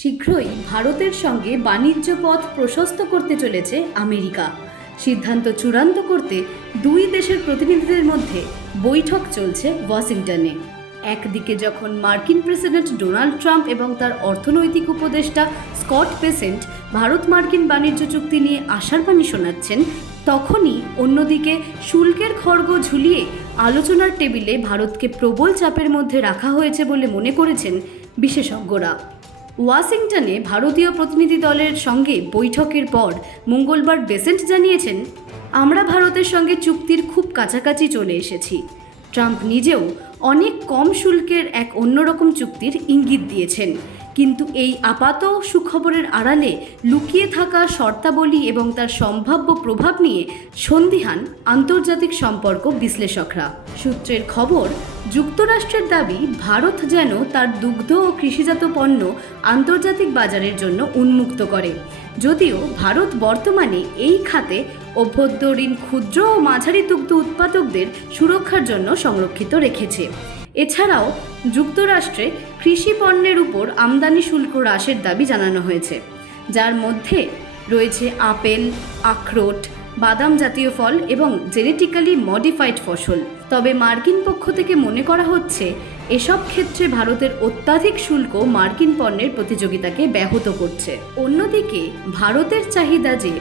শীঘ্রই ভারতের সঙ্গে বাণিজ্য পথ প্রশস্ত করতে চলেছে আমেরিকা। সিদ্ধান্ত চূড়ান্ত করতে দুই দেশের প্রতিনিধিদের মধ্যে বৈঠক চলছে ওয়াশিংটনে। একদিকে যখন মার্কিন প্রেসিডেন্ট ডোনাল্ড ট্রাম্প এবং তার অর্থনৈতিক উপদেষ্টা স্কট পেসেন্ট ভারত মার্কিন বাণিজ্য চুক্তি নিয়ে আশার বাণী শোনাচ্ছেন, তখনই অন্যদিকে শুল্কের খড়গ ঝুলিয়ে আলোচনার টেবিলে ভারতকে প্রবল চাপের মধ্যে রাখা হয়েছে বলে মনে করেছেন বিশেষজ্ঞরা। ওয়াশিংটনে ভারতীয় প্রতিনিধি দলের সঙ্গে বৈঠকের পর মঙ্গলবার বেসেন্ট জানিয়েছেন, আমরা ভারতের সঙ্গে চুক্তির খুব কাছাকাছি চলে এসেছি। ট্রাম্প নিজেও অনেক কম শুল্কের এক অন্যরকম চুক্তির ইঙ্গিত দিয়েছেন। কিন্তু এই আপাত সুখবরের আড়ালে লুকিয়ে থাকা শর্তাবলী এবং তার সম্ভাব্য প্রভাব নিয়ে সন্দিহান আন্তর্জাতিক সম্পর্ক বিশ্লেষকরা। সূত্রের খবর, যুক্তরাষ্ট্রের দাবি, ভারত যেন তার দুগ্ধ ও কৃষিজাত পণ্য আন্তর্জাতিক বাজারের জন্য উন্মুক্ত করে। যদিও ভারত বর্তমানে এই খাতে অভ্যন্তরীণ ক্ষুদ্র ও মাঝারি দুগ্ধ উৎপাদকদের সুরক্ষার জন্য সংরক্ষিত রেখেছে। এছাড়াও যুক্তরাষ্ট্রে কৃষি পণ্যের উপর আমদানি শুল্ক হ্রাসের দাবি জানানো হয়েছে, যার মধ্যে রয়েছে আপেল, আখরোট, বাদাম জাতীয় ফল এবং জেনেটিক্যালি মডিফাইড ফসল। তবে মার্কিন পক্ষ থেকে মনে করা হচ্ছে, এসব ক্ষেত্রে ভারতের অত্যাধিক শুল্ক মার্কিন পণ্যের প্রতিযোগিতাকে ব্যাহত করছে। অন্যদিকে, ভারতের চাহিদা যে,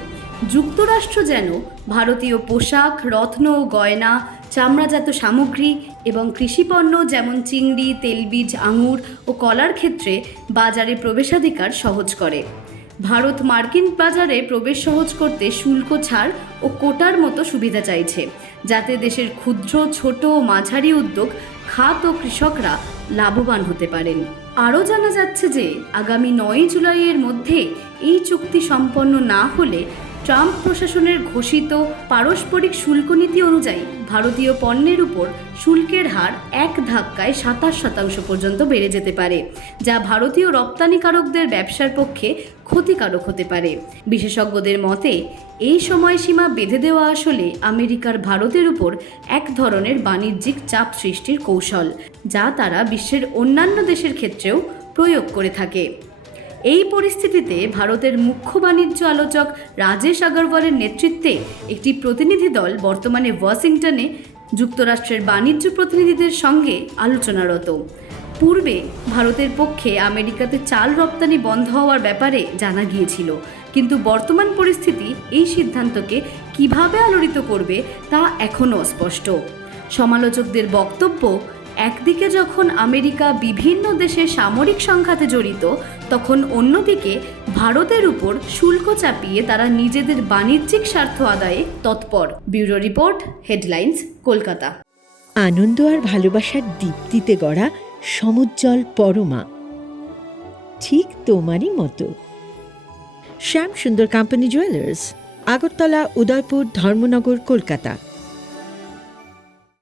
যুক্তরাষ্ট্র যেন ভারতীয় পোশাক, রত্ন ও গয়না চামড়াজাত সামগ্রী এবং কৃষিপণ্য যেমন চিংড়ি, তেলবীজ, আঙুর ও কলার ক্ষেত্রে বাজারে প্রবেশাধিকার সহজ করে। ভারত মার্কিন বাজারে প্রবেশ সহজ করতে শুল্ক ছাড় ও কোটার মতো সুবিধা চাইছে, যাতে দেশের ক্ষুদ্র, ছোট ও মাঝারি উদ্যোগ খাত ও কৃষকরা লাভবান হতে পারেন। আরও জানা যাচ্ছে যে, আগামী নয় জুলাইয়ের মধ্যে এই চুক্তি সম্পন্ন না হলে ট্রাম্প প্রশাসনের ঘোষিত পারস্পরিক শুল্ক নীতি অনুযায়ী ভারতীয় পণ্যের উপর শুল্কের হার এক ধাক্কায় সাতাশ শতাংশ পর্যন্ত বেড়ে যেতে পারে, যা ভারতীয় রপ্তানিকারকদের ব্যবসার পক্ষে ক্ষতিকারক হতে পারে। বিশেষজ্ঞদের মতে, এই সময়সীমা বেঁধে দেওয়া আসলে আমেরিকার ভারতের উপর এক ধরনের বাণিজ্যিক চাপ সৃষ্টির কৌশল, যা তারা বিশ্বের অন্যান্য দেশের ক্ষেত্রেও প্রয়োগ করে থাকে। এই পরিস্থিতিতে ভারতের মুখ্য বাণিজ্য আলোচক রাজেশ আগরওয়ালের নেতৃত্বে একটি প্রতিনিধি দল বর্তমানে ওয়াশিংটনে যুক্তরাষ্ট্রের বাণিজ্য প্রতিনিধিদের সঙ্গে আলোচনারত। পূর্বে ভারতের পক্ষে আমেরিকাতে চাল রপ্তানি বন্ধ হওয়ার ব্যাপারে জানা গিয়েছিল। কিন্তু বর্তমান পরিস্থিতি এই সিদ্ধান্তকে কীভাবে আলোড়িত করবে তা এখনও অস্পষ্ট। সমালোচকদের বক্তব্য একদিকে যখন আমেরিকা বিভিন্ন দেশে সামরিক সংঘাতে জড়িত, তখন অন্যদিকে ভারতের উপর শুল্ক চাপিয়ে তারা নিজেদের বাণিজ্যিক স্বার্থ আদায়ে তৎপর। Bureau report, headlines, Kolkata. আনন্দ আর ভালোবাসার দীপ্তিতে গড়া সমুজ্জ্বল পরমা। ঠিক তোমারই মতো। Shyam Sundar company jewellers Agartala, Udaipur, Dharmanagar, Kolkata.